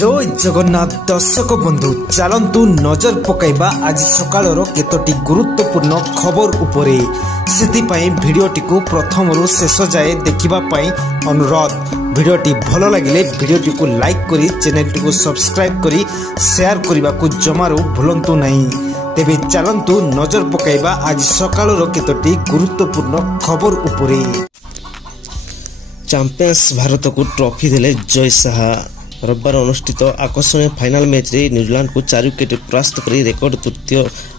जय जगन्नाथ दर्शक बंधु चलतु नजर पकाइबा आज सकाळर केतोटी गुरुत्वपूर्ण खबर उपरे सेतिपाई भिडियोटी को प्रथम रु शेष जाए देखिबा पाई अनुरोध। भिडियोटी भल लगिले भिडियोटी को लाइक करी चैनल को सब्सक्राइब करी शेयर करने को जमारू भूलंतु नहीं। तेबे चलतु नजर पकाइबा आज सकाळर केतोटी गुरुत्वपूर्ण खबर उपरे। चैंपियंस भारत को ट्रॉफी देले जय साहा। रविवार अनुष्ठित आकर्षणीय फाइनल मैच रे न्यूजीलैंड को 4 विकेट परास्त कर रेकर्ड तृतीय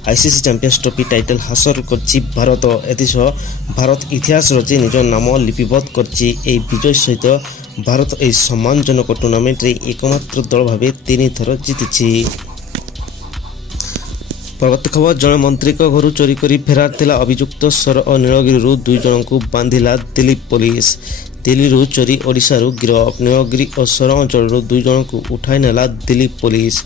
आईसीसी चैंपियंस ट्रॉफी टाइटल हासिल करछि भारत। एतिसह भारत इतिहास रची निज नाम लिपिबद्ध करछि। ए विजय सहित भारत ए सम्मानजनक टूर्नामेंट रे एकमात्र दल भाव 3 थर जीतिछि। परवर्ती खबर जड़े मंत्री घर चोरी कर फेरार थिला अभियुक्त सर और नीलगिरी 2 जन को बांधिला दिल्ली पुलिस। दिल्ली चोरी ओडिशा गिरफ। नीलगिरी और सर अंचल 2 जन को उठाई नेला दिल्ली पुलिस।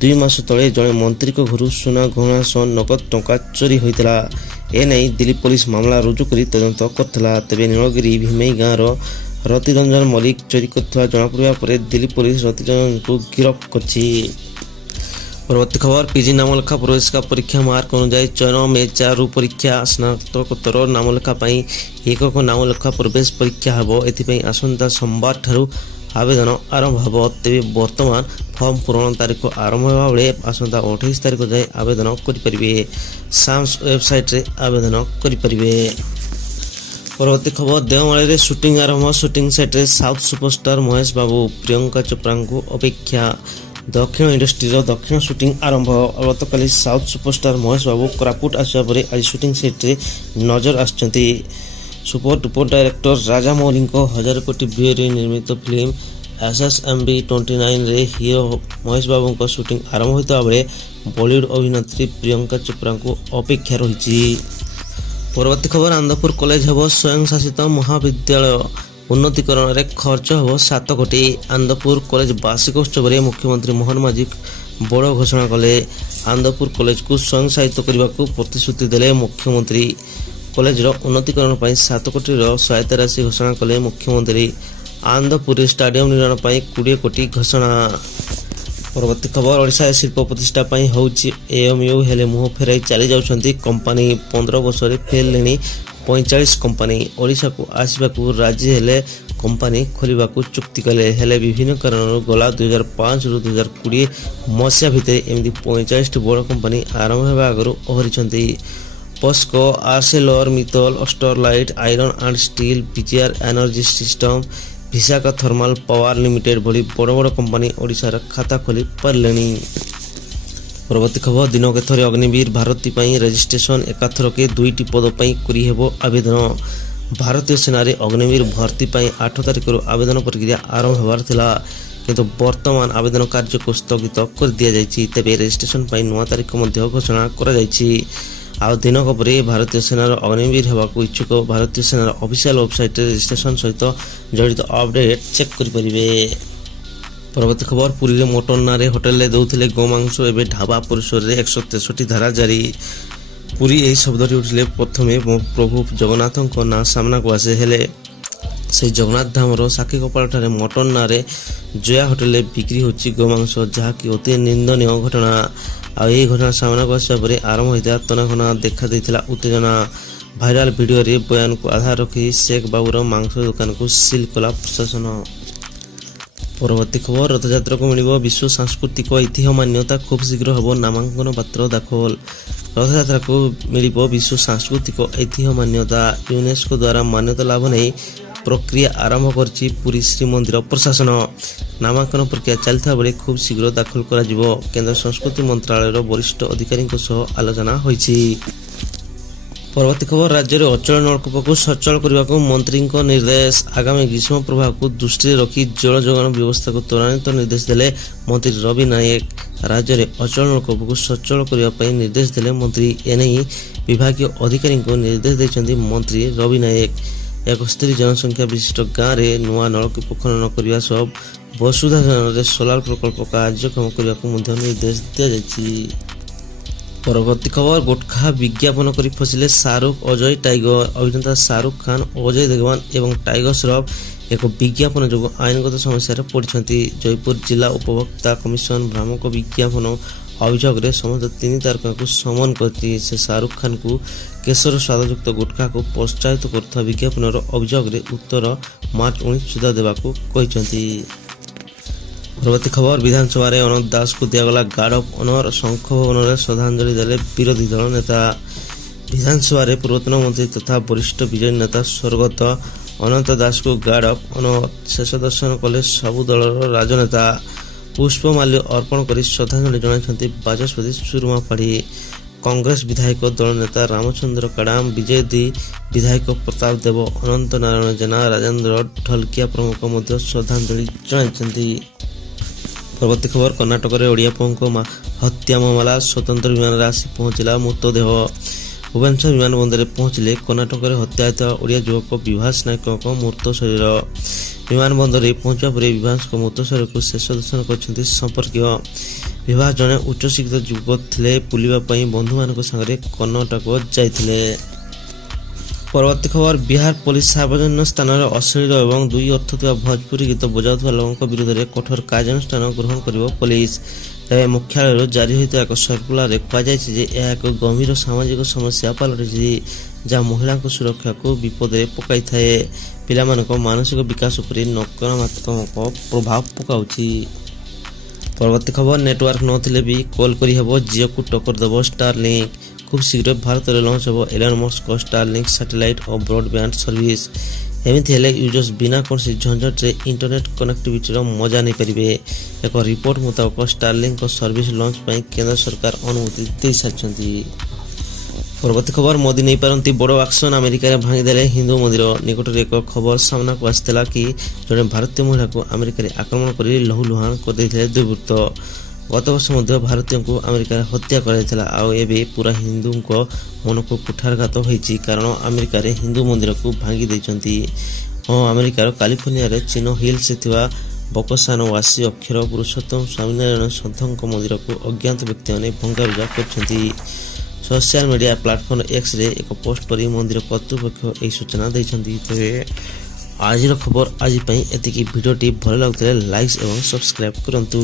2 मास तले जड़े मंत्री घर सुना गहना सह नगद टंका चोरी होता। एने दिल्ली पुलिस मामला रुजु कर तदंत करथिला। तेबे नीलगिरी भीमई गाँव रतिरंजन मल्लिक चोरी करथिबा जणा पड़िबा परे दिल्ली पुलिस रतिरंजन को गिरफ करछि। परवर्ती खबर पीजी नामलेखा प्रवेश का परीक्षा मार्क अनुसार चयन में 4 परीक्षा स्नातकोत्तर नामलेखा एकक नामलेखा प्रवेश परीक्षा हेबो। एथिपई आसंता सोमवार ठारू आवेदन आरंभ हेबो। तेबे वर्तमान फॉर्म पूरण तारीख आरंभ हेबा बेले आसंता 28 तारीख जाए आवेदन करि परिबे। साम्स वेबसाइट रे आवेदन करि परिबे। परवर्ती खबर देवमाली रे शूटिंग आरंभ। शूटिंग सेट रे साउथ सुपरस्टार महेश बाबू प्रियंका चोप्रा को अपेक्षा। दक्षिण इंडस्ट्री दक्षिण शूटिंग आरंभ। गतकाली साउथ सुपरस्टार महेश बाबू कोरापुट आसवा पर आज शूटिंग सेट रे नजर आछंती। सुपर डुपर डायरेक्टर राजा मौली 1000 कोटी व्यय रे निर्मित फिल्म SSMB 29 रे हीरो महेश बाबू को शूटिंग आरंभ होता बेले बॉलीवुड अभिनेत्री प्रियंका चोप्रा को अपेक्षा रही। परवर्ती खबर आनंदपुर कॉलेज हेबो स्वयं शासित महाविद्यालय। उन्नतीकरण रे खर्च हेबो 7 कोटी। आनंदपुर कॉलेज वार्षिक उत्सव में मुख्यमंत्री मोहन माझी बड़ घोषणा कले। आनंदपुर कॉलेज को स्वयं शासित करने को प्रतिश्रुति देले मुख्यमंत्री। कॉलेज उन्नतीकरण 7 कोटी सहायता राशि घोषणा कले मुख्यमंत्री। आनंदपुर स्टाडियम निर्माण 20 कोटी घोषणा। परवर्ती खबर ओडिशा शिल्प प्रतिष्ठा होउछि एएमयू हेले मुह फेराई चली जाउछंती कंपनी। 15 वर्ष रे फेललेनी 45 कंपनी। ओडिशा को आसवा को राजी हेले कंपनी खोलिबा को चुक्ति कले। हेले विभिन्न कारण गला 2005 रु 2020 मसिया भितर एमदी 45 बड़ कंपनी आरंभ हेबा आगरु ओहरिछंती। POSCO, Arcelor Mittal, Sterlite iron and steel, BGR energy system, Visakha thermal power limited भली बड़ बड़ कंपनी ओडिशा खाता खोली पारलेनी। परवर्ती खबर दिन के थरे अग्निवीर भारती पई रजिस्ट्रेशन एकाथर के 2टी पद पई करी हेबो आवेदन। भारतीय सेना रे अग्निवीर भर्ती पई 8 तारिख रु आवेदन प्रक्रिया आरंभ होबार थिला, किंतु वर्तमान आवेदन कार्य को स्थगित कर दिया जायछि। तेबे रजिस्ट्रेशन पई 9 तारिख मध्ये घोषणा करा जायछि। आ दिनक परे भारतीय सेना अग्निवीर हेबा को इच्छुक भारतीय सेना ऑफिशियल वेबसाइट रे रजिस्ट्रेशन सहित जड़ित अपडेट चेक करि परिबे। परवर्ती खबर पुरी रे मोटर नारे होटेल ले दउथिले गोमांस एबे ढाबा परिसर रे 163 धारा जारी। पुरी एही शब्दटी उठिले प्रथमे प्रभु जगन्नाथ को ना सामना को आसे हेले से जगन्नाथ धाम रो साकी कपाल ठारे मोटर नारे जया होटेल ले बिक्री होची गोमांस, जहा कि अति निंदनीय घटना। आ एही घटना सामना को आसा परे आरंभ होइता तनाघना देखा देथिला उत्तेजना। भाइराल वीडियो रे बयान को आधार रखी शेख बाबूर मांस दुकान को सील कला प्रशासन। परवर्ती खबर रथयात्रा को मिलिबो विश्व सांस्कृतिक ऐतिह्य मान्यता। खूब शीघ्र हेबो नामांकन पत्र दाखल। रथयात्रा को मिलिबो विश्व सांस्कृतिक ऐतिह्य मान्यता। यूनेस्को द्वारा मान्यता लाभ नहीं प्रक्रिया आरंभ करछि पुरी श्रीमंदिर प्रशासन। नामांकन प्रक्रिया चलता बेले खूब शीघ्र दाखल करा जिवो। केंद्र संस्कृति मंत्रालय वरिष्ठ अधिकारी आलोचना होइछि। परवर्ती खबर राज्य में अचल नलकूप को सचल करने को मंत्री निर्देश। आगामी ग्रीष्म प्रभाव को दृष्टि रखी जल जोगान व्यवस्था को त्वरान्वित निर्देश देले मंत्री रवि नायक। राज्य में अचल नलकूप को सचल करने निर्देश देले मंत्री। एने विभागीय अधिकारी को निर्देश देछंती मंत्री रवि नायक। 71 जनसंख्या विशिष्ट गाँव में नुआ नलकूप खनन करने सब वसुधा योजना सोलार प्रकल्प कार्यक्रम करने को निर्देश दिया जायछि। परवर्ती खबर गुटखा विज्ञापन करी फसिले शाहरुख, अजय, टाइगर। अभिनेता शाहरुख खान, अजय देवगन एवं टाइगर श्रॉफ ଏକ ବିଜ୍ଞାପନ ଯୋଗୁଁ ଆଇନଗତ ସମସ୍ୟାରେ ପଡ଼ିଛନ୍ତି। ଜୟପୁର ଜିଲ୍ଲା ଉପଭୋକ୍ତା କମିଶନ ଭ୍ରାମକ ବିଜ୍ଞାପନ ଅଭିଯୋଗରେ ସମସ୍ତ 3 ତାରକାଙ୍କୁ ସମନ କରିଛି। ସେ ଶାହରୁଖ ଖାନଙ୍କୁ କେଶର ସ୍ୱାଦଯୁକ୍ତ ଗୁଟଖାକୁ ପ୍ରୋତ୍ସାହିତ କରୁଥିବା ବିଜ୍ଞାପନର ଅଭିଯୋଗରେ ଉତ୍ତର ମାର୍ଚ୍ଚ 19 ସୁଦ୍ଧା ଦେବାକୁ କହିଛନ୍ତି। ପରବର୍ତ୍ତୀ ଖବର, ବିଧାନସଭାରେ ଅନନ୍ତ ଦାସଙ୍କୁ ଦିଆଗଲା ଗାର୍ଡ ଅଫ୍ ଅନର। ଶଙ୍ଖ ଭବନରେ ଶ୍ରଦ୍ଧାଞ୍ଜଳି ଦେଲେ ବିରୋଧୀ ଦଳ ନେତା। ବିଧାନସଭାରେ ପୂର୍ବତନ ମନ୍ତ୍ରୀ ତଥା ବରିଷ୍ଠ ବିଜେଡି ନେତା ସ୍ୱର୍ଗତ ଅନନ୍ତ ଦାସଙ୍କୁ ଗାର୍ଡ ଅଫ୍ ଅନର ଶେଷ ଦର୍ଶନ କଲେ ସବୁ ଦଳର ରାଜନେତା। ପୁଷ୍ପମାଲ୍ୟ ଅର୍ପଣ କରି ଶ୍ରଦ୍ଧାଞ୍ଜଳି ଜଣାଇଛନ୍ତି ବାଚସ୍ପତି ସୁରମା ପାଢ଼ୀ। କଂଗ୍ରେସ ବିଧାୟକ ଦଳ ନେତା ରାମଚନ୍ଦ୍ର କାଡାମ, ବିଜେଡି ବିଧାୟକ ପ୍ରତାପ ଦେବ, ଅନନ୍ତ ନାରାୟଣ ଜେନା, ରାଜେନ୍ଦ୍ର ଢଲକିଆ ପ୍ରମୁଖ ମଧ୍ୟ ଶ୍ରଦ୍ଧାଞ୍ଜଳି ଜଣାଇଛନ୍ତି। ପରବର୍ତ୍ତୀ ଖବର, କର୍ଣ୍ଣାଟକରେ ଓଡ଼ିଆ ପୁଅଙ୍କ ହତ୍ୟା ମାମଲା। ସ୍ୱତନ୍ତ୍ର ବିମାନରେ ଆସି ପହଞ୍ଚିଲା ମୃତଦେହ। ଭୁବନେଶ୍ୱର ବିମାନ ବନ୍ଦରରେ ପହଞ୍ଚିଲେ କର୍ଣ୍ଣାଟକରେ ହତ୍ୟା ହୋଇଥିବା ଓଡ଼ିଆ ଯୁବକ ବିଭାସ ନାୟକଙ୍କ ମୃତ ଶରୀର। ବିମାନ ବନ୍ଦରରେ ପହଞ୍ଚିବା ପରେ ବିଭାସଙ୍କ ମୃତ ଶରୀରକୁ ଶେଷ ଦର୍ଶନ କରିଛନ୍ତି ସମ୍ପର୍କୀୟ। ବିଭାସ ଜଣେ ଉଚ୍ଚଶିକ୍ଷିତ ଯୁବକ ଥିଲେ। ବୁଲିବା ପାଇଁ ବନ୍ଧୁମାନଙ୍କ ସାଙ୍ଗରେ କର୍ଣ୍ଣାଟକ ଯାଇଥିଲେ। ପରବର୍ତ୍ତୀ ଖବର, ବିହାର ପୋଲିସ ସାର୍ବଜନୀନ ସ୍ଥାନରେ ଅଶ୍ଳୀଳ ଏବଂ 2 ଅର୍ଥ ଥିବା ଭୋଜପୁରୀ ଗୀତ ବଜାଉଥିବା ଲୋକଙ୍କ ବିରୋଧରେ କଠୋର କାର୍ଯ୍ୟାନୁଷ୍ଠାନ ଗ୍ରହଣ କରିବ ପୋଲିସ। ତେବେ ମୁଖ୍ୟାଳୟରୁ ଜାରି ହୋଇଥିବା ଏକ ସର୍କୁଲାରରେ କୁହାଯାଇଛି ଯେ ଏହା ଏକ ଗମ୍ଭୀର ସାମାଜିକ ସମସ୍ୟା ପାଲଟିଛି, ଯାହା ମହିଳାଙ୍କ ସୁରକ୍ଷାକୁ ବିପଦରେ ପକାଇଥାଏ। ପିଲାମାନଙ୍କ ମାନସିକ ବିକାଶ ଉପରେ ନକାରାତ୍ମକ ପ୍ରଭାବ ପକାଉଛି। ପରବର୍ତ୍ତୀ ଖବର, ନେଟୱାର୍କ ନଥିଲେ ବି କଲ୍ କରିହେବ, ଜିଓକୁ ଟକ୍କର ଦେବ ଷ୍ଟାରଲିଙ୍କ। ଖୁବ୍ ଶୀଘ୍ର ଭାରତରେ ଲଞ୍ଚ ହେବ ଏଲନ୍ ମସ୍କଙ୍କ ଷ୍ଟାରଲିଙ୍କ ସ୍ୟାଟେଲାଇଟ୍ ଓ ବ୍ରଡବ୍ୟାଣ୍ଡ ସର୍ଭିସ୍। ଏମିତି ହେଲେ ୟୁଜର୍ସ ବିନା କୌଣସି ଝଞ୍ଝଟରେ ଇଣ୍ଟରନେଟ୍ କନେକ୍ଟିଭିଟିର ମଜା ନେଇପାରିବେ। ଏକ ରିପୋର୍ଟ ମୁତାବକ ଷ୍ଟାରଲିଙ୍କର ସର୍ଭିସ୍ ଲଞ୍ଚ ପାଇଁ କେନ୍ଦ୍ର ସରକାର ଅନୁମତି ଦେଇସାରିଛନ୍ତି। ପରବର୍ତ୍ତୀ ଖବର, ମୋଦି ନେଇପାରନ୍ତି ବଡ଼ ଆକ୍ସନ। ଆମେରିକାରେ ଭାଙ୍ଗିଦେଲେ ହିନ୍ଦୁ ମନ୍ଦିର। ନିକଟରେ ଏକ ଖବର ସାମ୍ନାକୁ ଆସିଥିଲା କି ଜଣେ ଭାରତୀୟ ମହିଳାକୁ ଆମେରିକାରେ ଆକ୍ରମଣ କରି ଲହୁଲୁହାଣ କରିଦେଇଥିଲେ ଦୁର୍ବୃତ୍ତ। ଗତ ବର୍ଷ ମଧ୍ୟ ଭାରତୀୟଙ୍କୁ ଆମେରିକାରେ ହତ୍ୟା କରାଯାଇଥିଲା। ଆଉ ଏବେ ପୁରା ହିନ୍ଦୁଙ୍କ ମନକୁ କୁଠାରଘାତ ହୋଇଛି, କାରଣ ଆମେରିକାରେ ହିନ୍ଦୁ ମନ୍ଦିରକୁ ଭାଙ୍ଗି ଦେଇଛନ୍ତି। ହଁ, ଆମେରିକାର କାଲିଫର୍ଣ୍ଣିଆରେ ଚିହ୍ନ ହିଲ୍ସରେ ଥିବା ବକସାନୱାସୀ ଅକ୍ଷର ପୁରୁଷୋତ୍ତମ ସ୍ୱାମୀନାରାୟଣ ସନ୍ଥଙ୍କ ମନ୍ଦିରକୁ ଅଜ୍ଞାତ ବ୍ୟକ୍ତିମାନେ ଭଙ୍ଗାରୁଜା କରିଛନ୍ତି। ସୋସିଆଲ ମିଡ଼ିଆ ପ୍ଲାଟଫର୍ମ ଏକ୍ସରେ ଏକ ପୋଷ୍ଟ କରି ମନ୍ଦିର କର୍ତ୍ତୃପକ୍ଷ ଏହି ସୂଚନା ଦେଇଛନ୍ତି। ତେବେ ଆଜିର ଖବର ଆଜି ପାଇଁ ଏତିକି। ଭିଡ଼ିଓଟି ଭଲ ଲାଗୁଥିଲେ ଲାଇକ୍ ଏବଂ ସବସ୍କ୍ରାଇବ୍ କରନ୍ତୁ।